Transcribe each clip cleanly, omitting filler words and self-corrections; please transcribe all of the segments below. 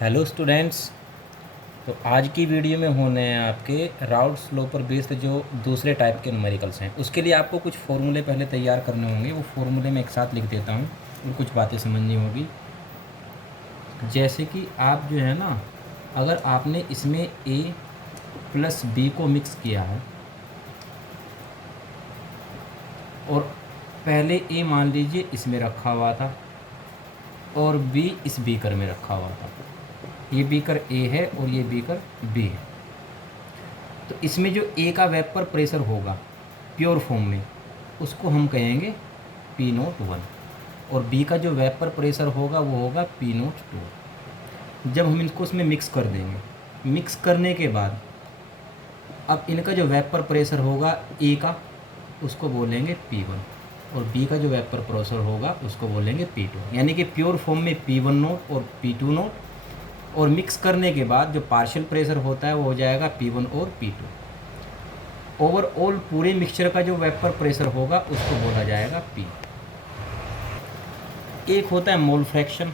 Hello students. तो आज की वीडियो में होने हैं आपके राउल्ट्स लॉ पर बेस्ड जो दूसरे टाइप के न्यूमेरिकल्स हैं, उसके लिए आपको कुछ फॉर्मूले पहले तैयार करने होंगे। वो फॉर्मूले मैं एक साथ लिख देता हूँ और कुछ बातें समझनी होगी। जैसे कि आप जो है ना, अगर आपने इसमें ए प्लस बी को मिक्स किया है और पहले ए मान लीजिए इसमें रखा हुआ था और बी इस बीकर में रखा हुआ था। ये बीकर ए है और ये बीकर बी है। तो इसमें जो ए का वेपर प्रेशर होगा प्योर फॉर्म में, उसको हम कहेंगे P01 और बी का जो वेपर प्रेशर होगा वो होगा P02। जब हम इनको उसमें मिक्स कर देंगे, मिक्स करने के बाद अब इनका जो वेपर प्रेशर होगा ए का, उसको बोलेंगे P1 और बी का जो वेपर प्रेशर होगा उसको बोलेंगे P2। यानी कि प्योर फॉर्म में P1 नोट और P2 नोट, और मिक्स करने के बाद जो पार्शियल प्रेशर होता है वो हो जाएगा P1 और P2। ओवरऑल पूरे मिक्सचर का जो वेपर प्रेशर होगा उसको बोला जाएगा P। एक होता है मोल फ्रैक्शन।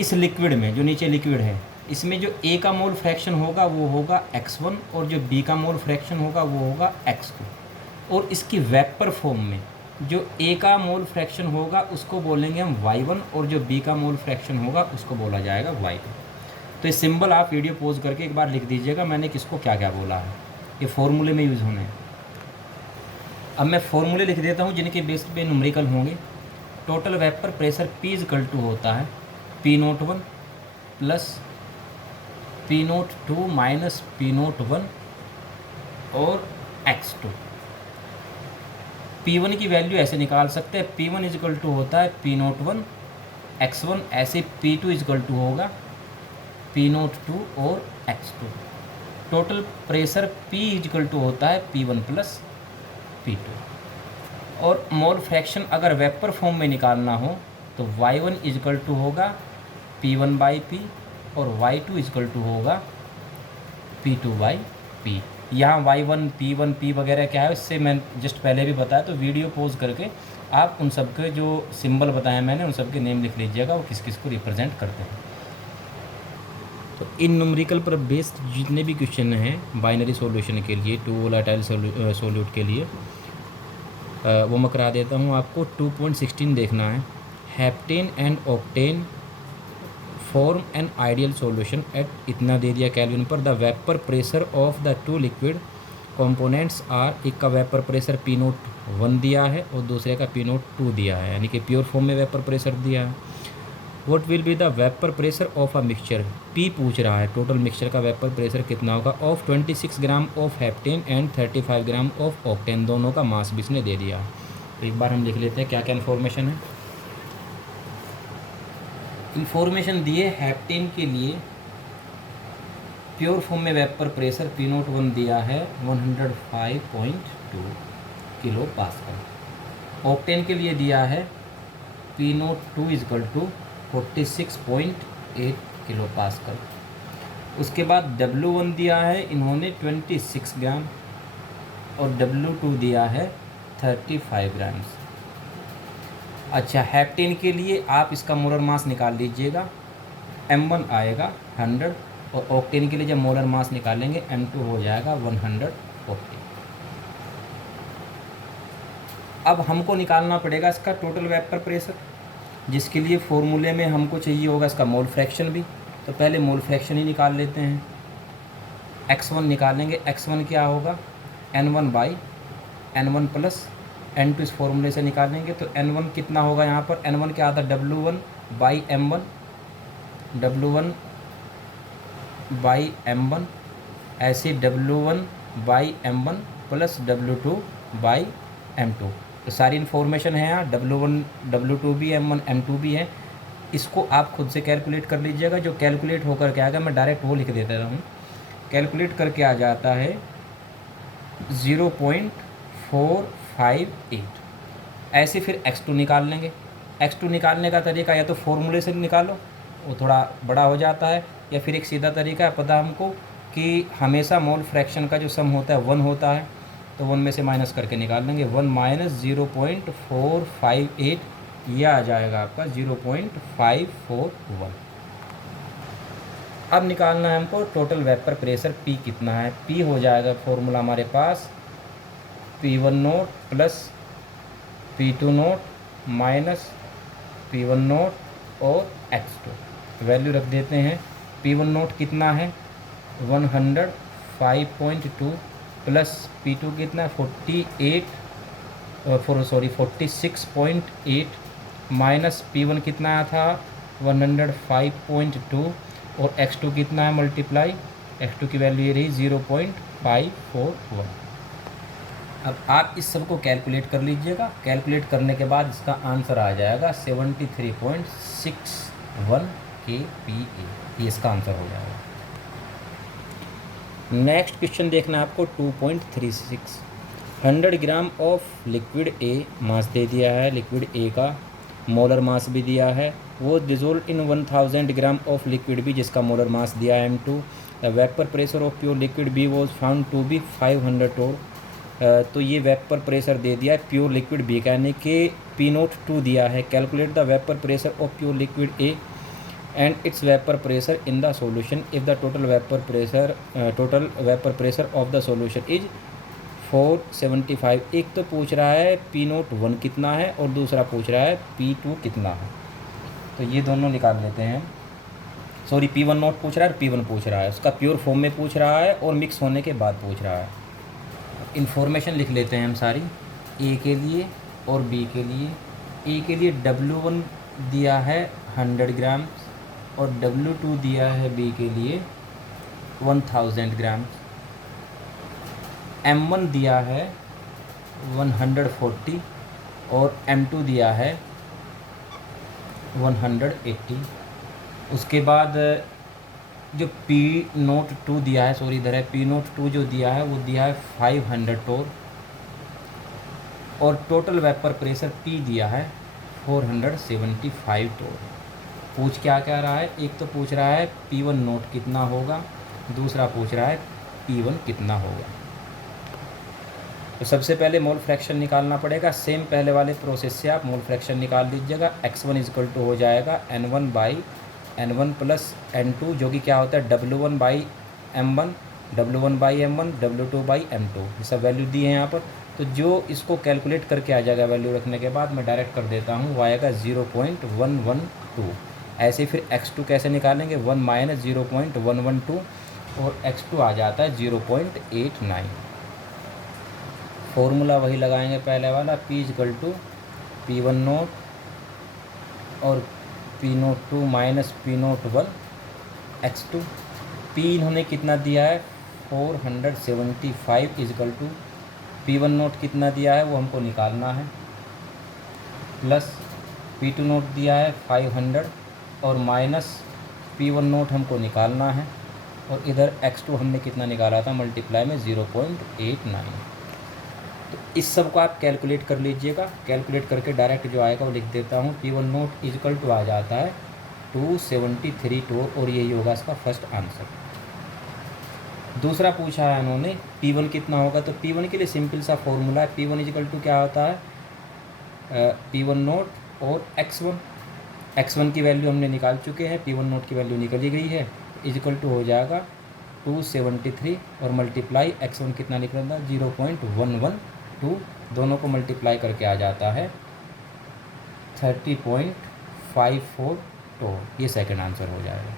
इस लिक्विड में जो नीचे लिक्विड है, इसमें जो ए का मोल फ्रैक्शन होगा वो होगा x1 और जो बी का मोल फ्रैक्शन होगा वो होगा x2। और इसकी वेपर फॉर्म में जो ए का मोल फ्रैक्शन होगा उसको बोलेंगे हम y1 और जो बी का मोल फ्रैक्शन होगा उसको बोला जाएगा y2। तो ये सिंबल आप वीडियो पॉज करके एक बार लिख दीजिएगा मैंने किसको क्या क्या बोला है। ये फॉर्मूले में यूज़ होने हैं। अब मैं फॉर्मूले लिख देता हूँ जिनके बेस पे न्यूमेरिकल होंगे। Total vapour pressure P equal to होता है P01 plus P02 minus P01 और x2। P1 की वैल्यू ऐसे निकाल सकते हैं, P1 इक्वल टू होता है P01 x1, ऐसे P2 इक्वल टू होगा P02 और x2। Total pressure P equal to होता है P1 प्लस P2। और मोल फ्रैक्शन अगर वेपर फॉर्म में निकालना हो तो y1 इक्वल टू होगा P1 बाई P और y2 इक्वल टू होगा P2 बाई P। यहाँ y1 P1 P वगैरह क्या है इससे मैं जस्ट पहले भी बताया, तो वीडियो पॉज करके आप उन सब के जो सिंबल बताए मैंने उन सब के नेम लिख लीजिएगा, वो किस किस को रिप्रेजेंट करते हैं। तो इन न्यूमेरिकल पर बेस्ड जितने भी क्वेश्चन हैं बाइनरी सॉल्यूशन के लिए, टू वोलेटाइल सॉल्यूट के लिए, वो मैं करा देता हूँ आपको। 2.16 देखना है। Heptane and octane form an ideal solution at इतना दे दिया केल्विन पर। The vapour pressure of the two liquid components are, एक का वेपर प्रेशर P01 दिया है और दूसरे का P02 दिया है, यानी कि प्योर फॉर्म में वेपर प्रेशर दिया है। What will be the vapour pressure of a mixture, P पूछ रहा है टोटल मिक्सचर का वेपर प्रेशर कितना होगा, of 26 gram of heptane and 35 gram of octane. दोनों का मास भी इसने दे दिया। तो एक बार हम लिख लेते हैं क्या क्या इन्फॉर्मेशन है। इन्फॉर्मेशन दिए हेप्टेन के लिए प्योर फॉर्म में वेपर प्रेशर P01 दिया है 105.2 किलो पास्कल। ऑक्टेन के लिए दिया है P02 equal to 46.8 kilo pascal. उसके बाद W1 दिया है इन्होंने 26 ग्राम और W2 दिया है 35 ग्राम्स। अच्छा, हेप्टेन के लिए आप इसका मोलर मास निकाल लीजिएगा, M1 आएगा 100 और ऑक्टेन के लिए जब मोलर मास निकालेंगे M2 हो जाएगा 140। अब हमको निकालना पड़ेगा इसका टोटल वेपर प्रेशर, जिसके लिए फॉर्मूले में हमको चाहिए होगा इसका मोल फ्रैक्शन भी। तो पहले मोल फ्रैक्शन ही निकाल लेते हैं। x1 निकालेंगे, x1 क्या होगा N1 by N1 plus N2, इस फॉर्मूले से निकालेंगे तो N1 कितना होगा, यहाँ पर N1 क्या आता है W1 by M1, W1 by M1, ऐसे W1 by M1 plus W2 by M2। तो सारी इन्फॉर्मेशन है यहाँ, W1 W2 भी M1 M2 भी है। इसको आप खुद से कैलकुलेट कर लीजिएगा। जो कैलकुलेट होकर के आएगा मैं डायरेक्ट वो लिख देता हूँ। कैलकुलेट करके आ जाता है 0.458। ऐसे फिर x2 निकाल लेंगे। x2 निकालने का तरीका या तो फॉर्मूले से निकालो, वो थोड़ा बड़ा हो जाता है, या फिर एक सीधा तरीका है पता हमको कि हमेशा मोल फ्रैक्शन का जो सम होता है 1 होता है, तो 1 में से माइनस करके निकाल लेंगे। 1 माइनस 0.458, यह आ जाएगा आपका 0.541। अब निकालना है हमको टोटल वेपर प्रेशर P कितना है। P हो जाएगा फॉर्मूला हमारे पास P1 note plus P2 note minus P1 note और x2 वैल्यू रख देते हैं। P1 नोट कितना है 105.2 प्लस P2 कितना है 46.8 माइनस P1 कितना आया था 105.2 और x2 कितना है मल्टीप्लाई x2 की वैल्यू ये रही 0.541। अब आप इस सब को कैलकुलेट कर लीजिएगा। कैलकुलेट करने के बाद इसका आंसर आ जाएगा 73.61 kPa। ये इसका आंसर हो जाएगा। नेक्स्ट क्वेश्चन देखना है आपको 2.36। 100 ग्राम ऑफ लिक्विड ए मास दे दिया है। लिक्विड ए का मोलर मास भी दिया है। वो dissolve in 1000 gram of liquid B जिसका मोलर मास दिया है M2। The vapour pressure of pure liquid B was found to be 500 torr. तो ये वेपर प्रेशर दे दिया है प्योर लिक्विड बी का, यानी कि P02 दिया है। Calculate the vapour pressure of pure liquid A and it's vapour pressure in the solution if the total vapour pressure of the solution is 475। एक तो पूछ रहा है P01 कितना है और दूसरा पूछ रहा है P2 कितना है। तो ये दोनों निकाल लेते हैं। सॉरी, P1 नोट पूछ रहा है और P1 पूछ रहा है। उसका प्योर फॉर्म में पूछ रहा है और मिक्स होने के बाद पूछ रहा है। इन्फॉर्मेशन लिख लेते हैं हम सारी। ए के लिए और बी के लिए। ए के लिए W1 दिया है 100 ग्राम और W2 दिया है बी के लिए 1000 ग्राम। M1 दिया है 140 और M2 दिया है 180। उसके बाद जो P02 दिया है, सॉरी इधर है P02 जो दिया है वो दिया है 500 टोर और टोटल वेपर प्रेशर P दिया है 475 टोर। पूछ क्या क्या रहा है, एक तो पूछ रहा है P1 नोट कितना होगा, दूसरा पूछ रहा है P1 कितना होगा। तो सबसे पहले मोल फ्रैक्शन निकालना पड़ेगा। सेम पहले वाले प्रोसेस से आप मोल फ्रैक्शन निकाल दीजिएगा। x1 इक्वल टू हो जाएगा N1 प्लस N2 जो कि क्या होता है W1 by M1, W2 by M2। ये सब वैल्यू दी है यहाँ पर। तो जो इसको कैलकुलेट करके आ जाएगा वैल्यू रखने के बाद मैं डायरेक्ट कर देता हूँ, वो आएगा 0.112। ऐसे फिर x2 कैसे निकालेंगे 1 माइनस 0.112 और x2 आ जाता है 0.89। फॉर्मूला वही लगाएंगे पहले वाला P equal to P1 note और P02 minus P01 x2। P इन्होंने कितना दिया है 475 इक्वल टू P1 नोट कितना दिया है वो हमको निकालना है, प्लस P2 नोट दिया है 500 और माइनस P1 नोट हमको निकालना है और इधर x2 हमने कितना निकाला था मल्टीप्लाई में 0.89। तो इस सब को आप कैलकुलेट कर लीजिएगा। कैलकुलेट करके डायरेक्ट जो आएगा वो लिख देता हूँ। P1 नोट इक्वल टू आ जाता है 273 टोर और यही होगा इसका फर्स्ट आंसर। दूसरा पूछा है उन्होंने P1 कितना होगा। तो P1 के लिए सिंपल सा फॉर्मूला है। P1 इक्वल टू क्या होता है P1 नोट और x1 की वैल्यू हमने निकाल चुके हैं। P1 नोट की वैल्यू निकली गई है। इक्वल टू हो जाएगा 273 और मल्टीप्लाई x1 कितना निकल रहा है 0.112। दोनों को मल्टीप्लाई करके आ जाता है 30.54 तो ये सेकंड आंसर हो जाएगा।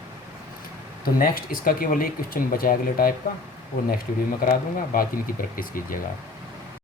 तो नेक्स्ट इसका केवल एक क्वेश्चन बचा है अगले टाइप का, वो नेक्स्ट वीडियो में करा दूंगा। बाकी इनकी प्रैक्टिस कीजिएगा।